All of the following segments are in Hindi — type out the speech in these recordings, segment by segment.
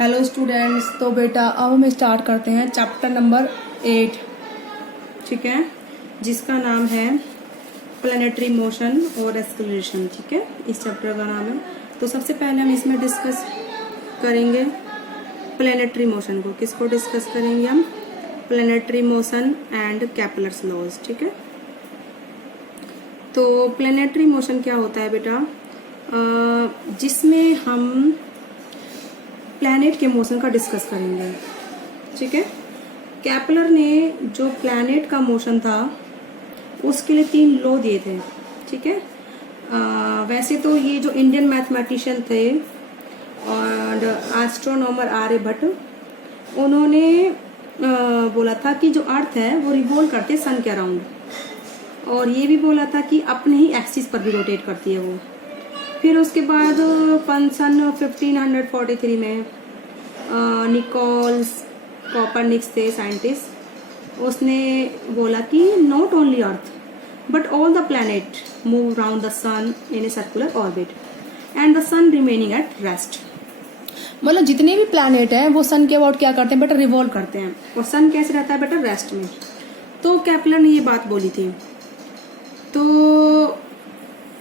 Hello students. तो बेटा अब हम स्टार्ट करते हैं चैप्टर नंबर 8, ठीक है, जिसका नाम है प्लैनेटरी मोशन और एक्सेलरेशन। ठीक है, इस चैप्टर का नाम है। तो सबसे पहले हम इसमें डिस्कस करेंगे प्लैनेटरी मोशन को। किसको डिस्कस करेंगे हम? Planetary motion and Kepler's laws. ठीक है, तो प्लैनेटरी मोशन क्या होता है बेटा? जिसमें हम प्लैनेट के मोशन का डिस्कस करेंगे। ठीक है, केपलर ने जो प्लैनेट का मोशन था उसके लिए 3 लॉ दिए थे। ठीक है, वैसे तो ये जो इंडियन मैथमेटिशियन थे और एस्ट्रोनॉमर आर्यभट्ट, उन्होंने बोला था कि जो अर्थ है वो रिवॉल्व करते सन के अराउंड, और ये भी बोला था कि अपने ही एक्सिस पर भी रोटेट करती है वो। फिर उसके बाद सन 1543 में निकोल्स कॉपरनिक्स थे साइंटिस्ट, उसने बोला कि not only earth but all the planet move around the sun in a circular orbit and the sun remaining at rest. मतलब जितने भी प्लैनेट हैं वो सन के अबाउट क्या करते हैं बेटा? रिवॉल्व करते हैं। और सन कैसे रहता है बेटा? रेस्ट में। तो केपलर ने ये बात बोली थी। तो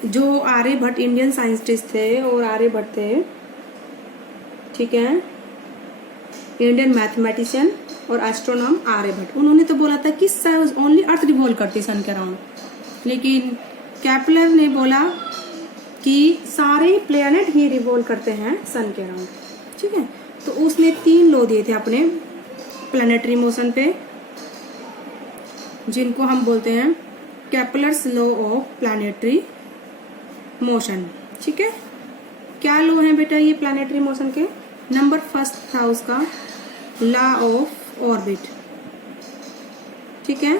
जो आर्यभट्ट इंडियन साइंटिस्ट थे और आर्यभट्ट थे, ठीक है, इंडियन मैथमेटिशियन और एस्ट्रोनॉम आर्यभट्ट, उन्होंने तो बोला था कि ओनली अर्थ रिवॉल्व करती सन के अराउंड, लेकिन केपलर ने बोला कि सारे प्लैनेट ही रिवॉल्व करते हैं सन के अराउंड। ठीक है, तो उसने 3 लॉ दिए थे अपने प्लैनेटरी मोशन पे, जिनको हम बोलते हैं Kepler's law of planetary motion. ठीक है, क्या लॉ है बेटा ये प्लैनेटरी मोशन के? नंबर फर्स्ट था उसका लॉ ऑफ ऑर्बिट। ठीक है,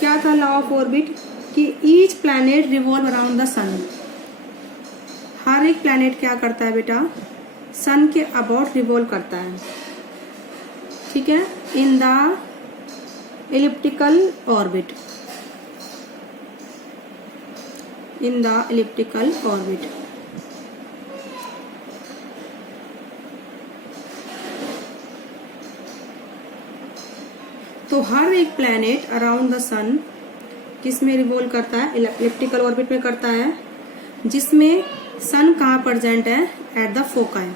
क्या था लॉ ऑफ ऑर्बिट? कि each planet revolve around the sun. हर एक प्लैनेट क्या करता है बेटा? सन के अबाउट रिवॉल्व करता है। ठीक है, in the elliptical orbit, in the elliptical orbit। तो हर एक प्लैनेट अराउंड द सन किस में रिवॉल्व करता है? एलिप्टिकल ऑर्बिट में करता है, जिसमें सन कहाँ प्रेजेंट है? At the foci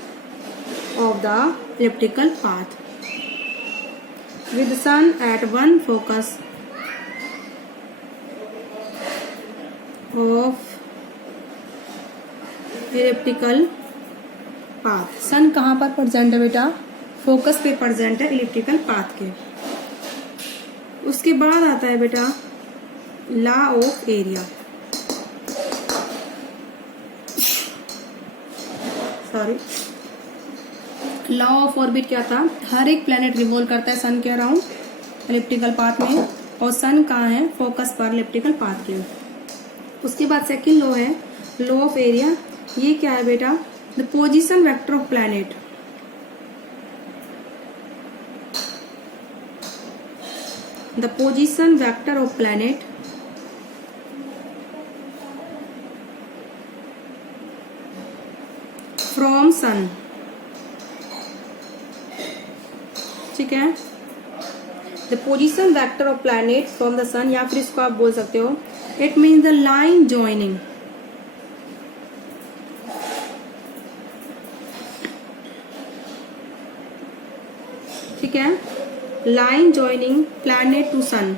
of the elliptical path, with sun at one focus of elliptical path. Sun कहाँ पर प्रेजेंट है बेटा? फोकस पे प्रेजेंट है एलिप्टिकल पाथ के। उसके बाद आता है बेटा law of area. Sorry, law of orbit क्या था? हर एक प्लैनेट रिवॉल्व करता है सन के अराउंड एलिप्टिकल पाथ में, और सन कहाँ है? फोकस पर एलिप्टिकल पाथ के। उसके बाद सेकंड लॉ है लॉ ऑफ एरिया। ये क्या है बेटा? The position vector of planet. The position vector of planet from sun. ठीक है, the position vector of planet from the sun, या फिर इसको आप बोल सकते हो it means the line joining. ठीक है, line joining planet to sun.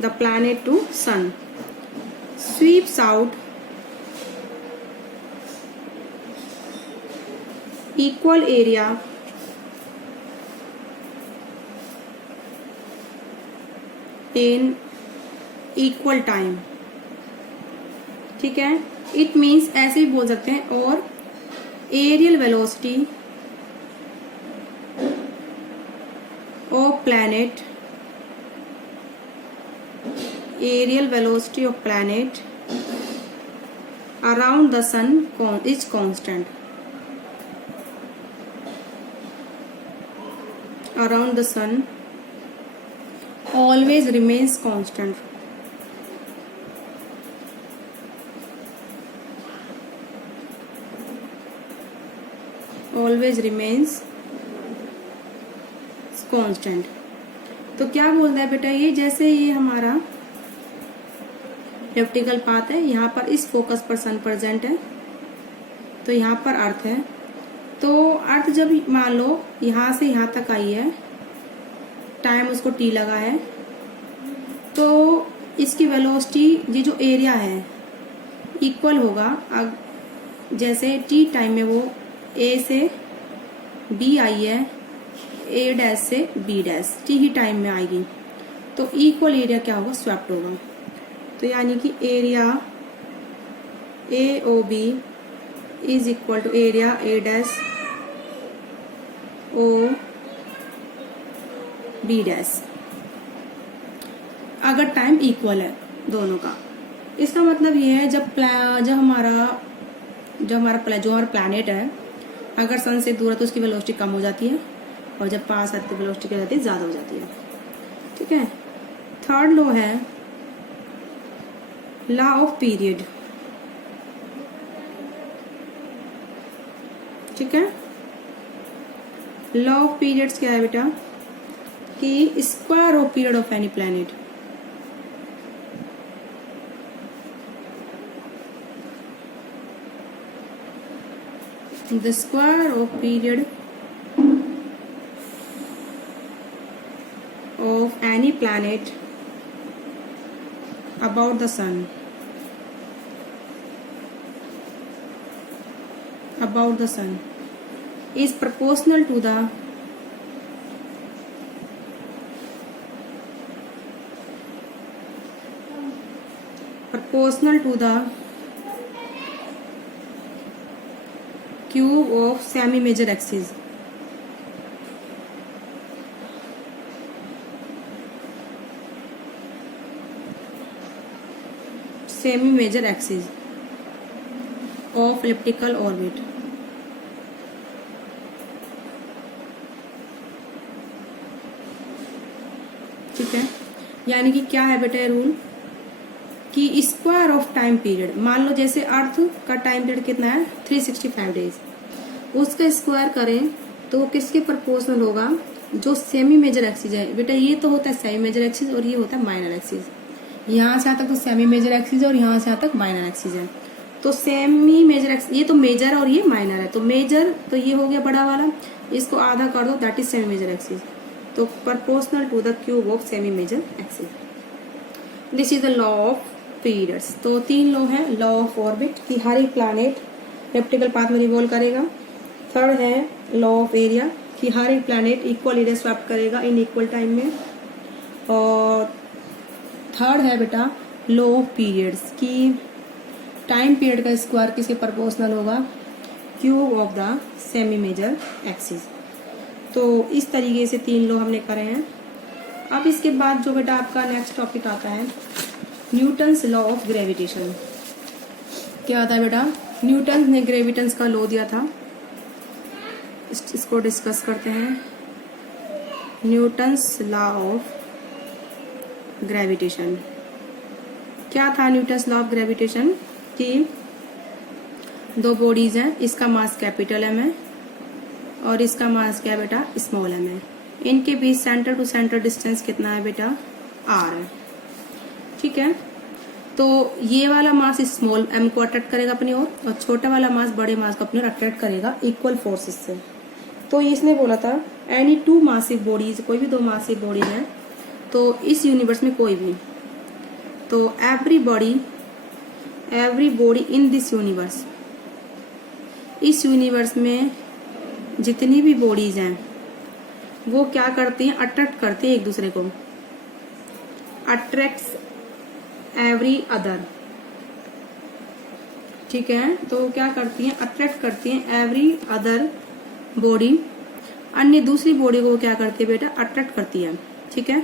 The planet to sun sweeps out equal area in equal time। ठीक है, इट मीन्स ऐसे भी बोल सकते हैं, और areal velocity of planet, areal velocity of planet around the sun is constant. around the sun always remains constant। Always remains constant. तो क्या बोल रहा है बेटा ये, जैसे ये हमारा इलिप्टिकल पाथ है, यहाँ पर इस फोकस पर सन प्रेजेंट है, तो यहाँ पर अर्थ है। तो अर्थ जब मान लो यहाँ से यहाँ तक आई है, टाइम उसको टी लगा है, तो इसकी वेलोसिटी ये जो एरिया है इक्वल होगा, जैसे टी टाइम में वो ए से बी आई है, ए डैश से बी डैश टी ही टाइम में आएगी, तो इक्वल एरिया क्या होगा, स्वैप्ट होगा। तो यानी कि area A O B is equal to area A dash O B dash, अगर टाइम इक्वल है दोनों का। इसका मतलब ये है जब हमारा प्लैनेट है अगर सन से दूर है तो उसकी वेलोसिटी कम हो जाती है, और जब पास आती है वेलोसिटी क्या हो जाती है, ज्यादा हो जाती है। ठीक है। थर्ड लॉ है लॉ ऑफ पीरियड। ठीक है। लॉ ऑफ पीरियड्स क्या है बेटा, कि square of period of any planet the square of period of any planet about the sun is proportional to the cube of semi major axis। semi major axis of elliptical orbit। ठीक है। यानी कि क्या है बेटा रूल, कि स्क्वायर ऑफ टाइम पीरियड, मान लो जैसे अर्थ का टाइम पीरियड कितना है 365 डेज, उसका स्क्वायर करें तो वो किसके प्रोपोर्शनल होगा, जो सेमी मेजर एक्सिस है। बेटा ये तो होता है सेमी मेजर एक्सिस और ये होता है माइनर एक्सिस। यहाँ से यहाँ तक तो सेमी मेजर एक्सिस है और यहाँ से यहाँ तक माइनर एक्सिस है। तो सेमी मेजर एक्सिस, ये तो मेजर है और ये माइनर है, तो मेजर तो ये हो गया बड़ा वाला, इसको आधा कर दो, that is semi major axis. तो proportional to the cube of semi major axis. This is the law of periods. तो 3 लॉ है, लॉ ऑफ ऑर्बिट कि हर एक प्लैनेट इलिप्टिकल पाथ में रिवॉल्व करेगा। थर्ड है लॉ ऑफ एरिया कि हर एक प्लैनेट इक्वल एरिया स्वैप करेगा इन इक्वल टाइम में। और थर्ड है बेटा लॉ ऑफ पीरियड्स कि टाइम पीरियड का स्क्वायर किसके प्रोपोर्शनल होगा, cube of the semi major axis. तो इस तरीके से 3 लॉ हमने करे हैं। अब इसके बाद जो बेटा आपका नेक्स्ट टॉपिक आता है न्यूटन्स लॉ ऑफ ग्रेविटेशन। क्या आता है बेटा, न्यूटन ने ग्रेविटेंस का लॉ दिया था, इसको डिस्कस करते हैं। न्यूटन्स लॉ ऑफ ग्रेविटेशन क्या था, न्यूटन्स लॉ ऑफ ग्रेविटेशन कि 2 बॉडीज हैं, इसका मास कैपिटल एम है और इसका मास क्या है बेटा, स्मॉल एम है। इनके बीच सेंटर टू सेंटर डिस्टेंस कितना है बेटा, आर है। ठीक है। तो ये वाला मास स्मॉल एम को अट्रैक्ट करेगा अपनी ओर और छोटा वाला मास बड़े मास को अपनी ओर अट्रैक्ट करेगा इक्वल फोर्सेस से। तो इसने बोला था एनी 2 मासिव बॉडीज, कोई भी 2 मासिव बॉडीज हैं तो इस यूनिवर्स में कोई भी, तो every body in this universe, इस यूनिवर्स में जितनी भी बॉडीज हैं वो क्या करती हैं, अट्रैक्ट करती हैं एक दूसरे को, अट्रैक्ट्स एवरी अदर। ठीक है। तो क्या करती हैं, अट्रैक्ट करती हैं एवरी अदर बॉडी, अन्य दूसरी बॉडी को क्या करती है बेटा, अट्रैक्ट करती है। ठीक है।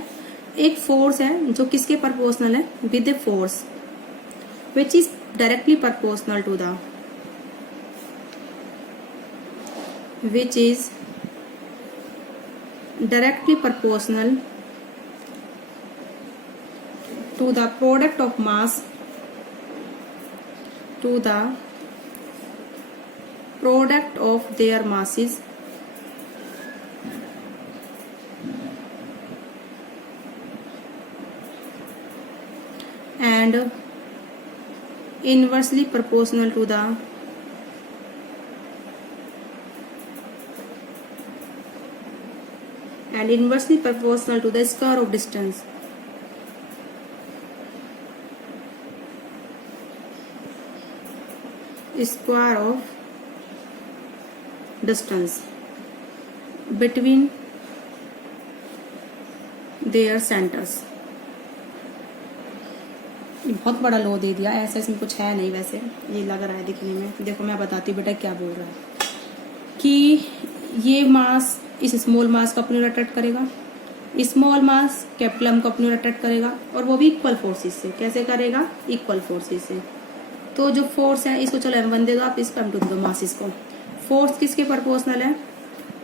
एक फोर्स है जो किसके प्रोपोर्शनल है, with a force which is directly proportional to the, which is directly proportional to the product of mass to the product of their masses and inversely proportional to the square of distance. Square of distance between their centers. ये बहुत बड़ा लो दे दिया, ऐसा इसमें कुछ है नहीं, वैसे ये लग रहा है दिखने में। देखो मैं बताती हूँ बेटा क्या बोल रहा है कि ये मास इस स्मॉल मास को अपने ओर अट्रैक्ट करेगा, स्मॉल मास कैपिटल को अपने ओर अट्रैक्ट करेगा, और वो भी इक्वल फोर्सेस से। कैसे करेगा? इक्वल फोर्सेस से। तो जो फोर्स है इसको चलो m1 दे दो आप, इसको m2 दे दो मास को। फोर्स किसके प्रोपोर्शनल है?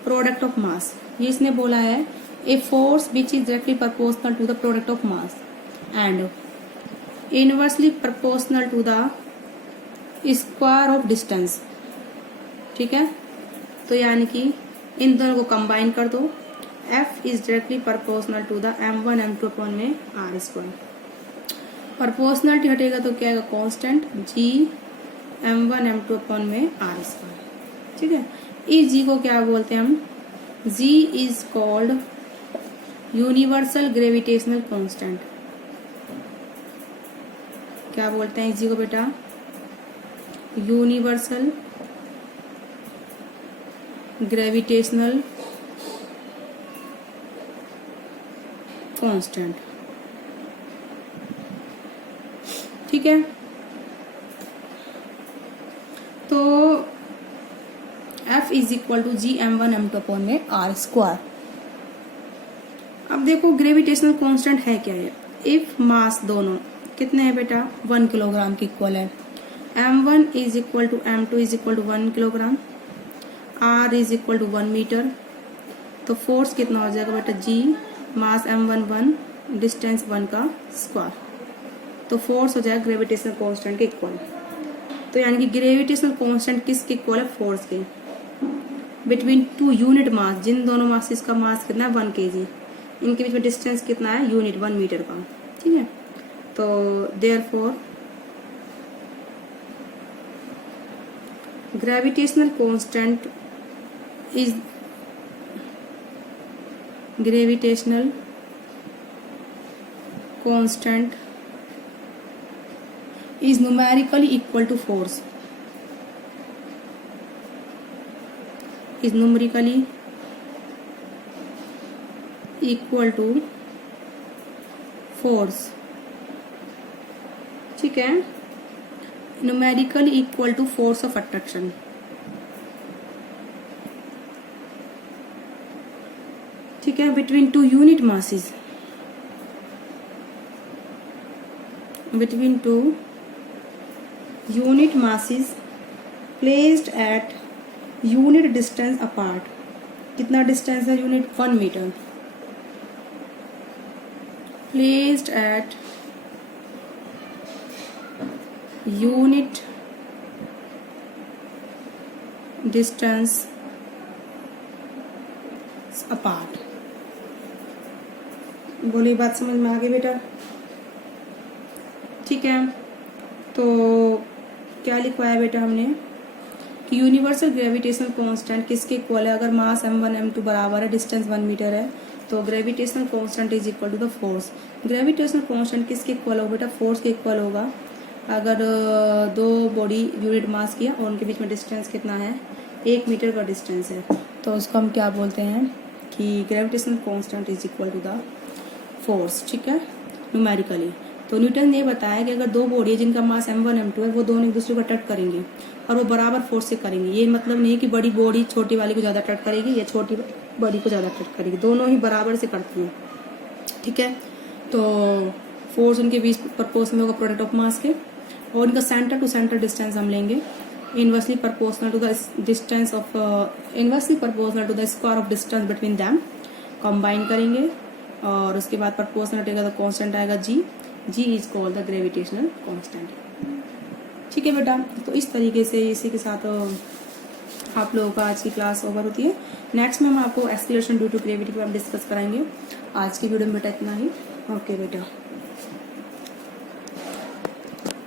Product of mass. ये इसने बोला है a force which is directly proportional to the product of mass and inversely proportional to the square of distance. ठीक है, तो यानी कि इन दोनों को कंबाइन कर दो। F is directly proportional to the m1 m2 upon में r स्क्वायर। प्रोपोर्शनलिटी हटेगा तो क्या आएगा? Constant g m1 m2 upon में r स्क्वायर। ठीक है, इस g को क्या बोलते हैं हम? g is called universal gravitational constant. क्या बोलते हैं इस g को बेटा? Universal gravitational constant. ठीक है, तो F is equal to G m1 m2 upon में r स्क्वायर। अब देखो ग्रेविटेशनल कांस्टेंट है क्या है? इफ मास दोनों कितने हैं बेटा? 1 किलोग्राम के इक्वल है। m1 is equal to m2 is equal to 1 kilogram, r is equal to 1 metre. तो फोर्स कितना हो जाएगा बेटा? g मास m1 1 डिस्टेंस 1 का स्क्वायर। तो फोर्स हो जाएगा ग्रेविटेशनल कांस्टेंट के इक्वल। तो यानी कि ग्रेविटेशनल कांस्टेंट किसके इक्वल है? फोर्स के। बिटवीन टू यूनिट मास, जिन दोनों मासेस का मास कितना है? 1 kg, इनके बीच में डिस्टेंस कितना है? यूनिट 1 मीटर का। ठीक है, तो therefore gravitational constant is gravitational constant is numerically equal to force, is numerically equal to force। ठीक है, numerically equal to force of attraction। ठीक है, between two unit masses, between two unit masses placed at unit distance apart। कितना डिस्टेंस है? Unit 1 metre. placed at unit distance apart। बोली बात समझ में आ गई बेटा? ठीक है, तो क्या लिखवाया बेटा हमने कि यूनिवर्सल ग्रेविटेशनल कांस्टेंट किसके इक्वल है? अगर मास m1 m2 बराबर है, डिस्टेंस 1 मीटर है, तो gravitational constant is equal to the force. Gravitational constant किसके इक्वल होगा बेटा? फोर्स के इक्वल होगा। अगर दो बॉडी यूनिट मास किया और उनके बीच में डिस्टेंस कितना है? 1 मीटर का डिस्टेंस है, तो उसको हम क्या बोलते हैं कि gravitational constant is equal to the force. ठीक है, न्यूमेरिकली। तो न्यूटन ने बताया कि अगर दो बॉडी है जिनका मास m1 m2 है, वो दोनों एक दूसरे को अट्रैक्ट करेंगे और वो बराबर फोर्स से करेंगे। ये मतलब नहीं कि बड़ी बॉडी छोटी वाली को ज़्यादा अट्रैक्ट करेगी या छोटी बॉडी को ज़्यादा अट्रैक्ट करेगी, दोनों ही बराबर से करती हैं। ठीक है, तो फोर्स उनके बीच प्रपोर्शनल में होगा प्रोडक्ट ऑफ मास के, और इनका सेंटर टू सेंटर डिस्टेंस हम लेंगे inversely proportional to the distance of inversely proportional to the square of distance between them. Combine करेंगे और उसके बाद प्रोपोर्शनल रहेगा तो कांस्टेंट आएगा g। g is called the gravitational constant. ठीक है बेटा, तो इस तरीके से इसी के साथ आप लोगों का आज की क्लास ओवर होती है। नेक्स्ट में हम आपको एक्सेलरेशन ड्यू टू ग्रेविटी के बारे में डिस्कस कराएंगे। आज की वीडियो में बेटा इतना ही। ओके बेटा।